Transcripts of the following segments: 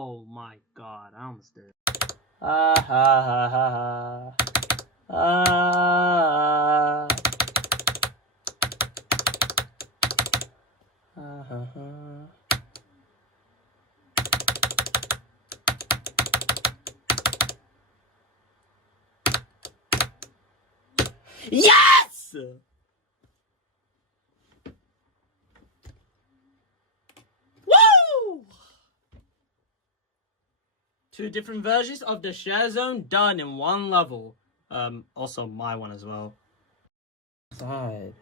Oh my god, I almost did. Ah ha ha ha ha. Ah. Ah ha ha. Yes! Woo! Two different versions of the share zone done in one level. Also my one as well. Side.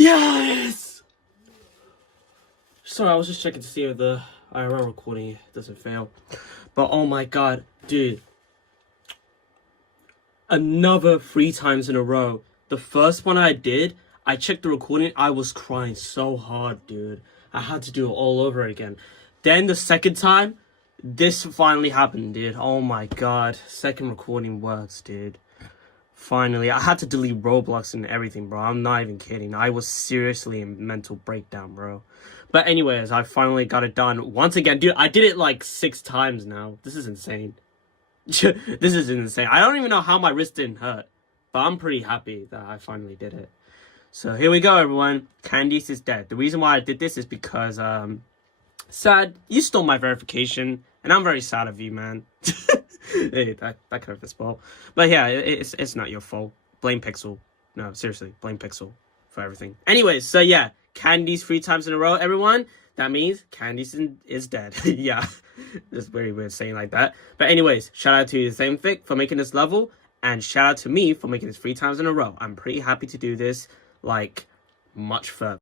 Yes! Sorry, I was just checking to see if the IRL recording doesn't fail. But oh my god, dude. Another 3 times in a row. The first one I did, I checked the recording, I was crying so hard, dude. I had to do it all over again. Then the second time, this finally happened, dude. Oh my god. Second recording works, dude. Finally, I had to delete Roblox and everything, bro. I'm not even kidding. I was seriously in mental breakdown, bro. But anyways, I finally got it done. Once again, dude, I did it like 6 times now. This is insane. This is insane. I don't even know how my wrist didn't hurt. But I'm pretty happy that I finally did it. So here we go, everyone. Candice is dead. The reason why I did this is because, sad, you stole my verification. And I'm very sad of you, man. Hey, that could have been spoiled. But yeah, it's not your fault. Blame Pixel. No, seriously, blame Pixel for everything. Anyways, so yeah, Candice 3 times in a row, everyone. That means Candice is dead. Yeah, it's very weird saying like that. But anyways, shout out to z0ne for making this level. And shout out to me for making this 3 times in a row. I'm pretty happy to do this, like, much further.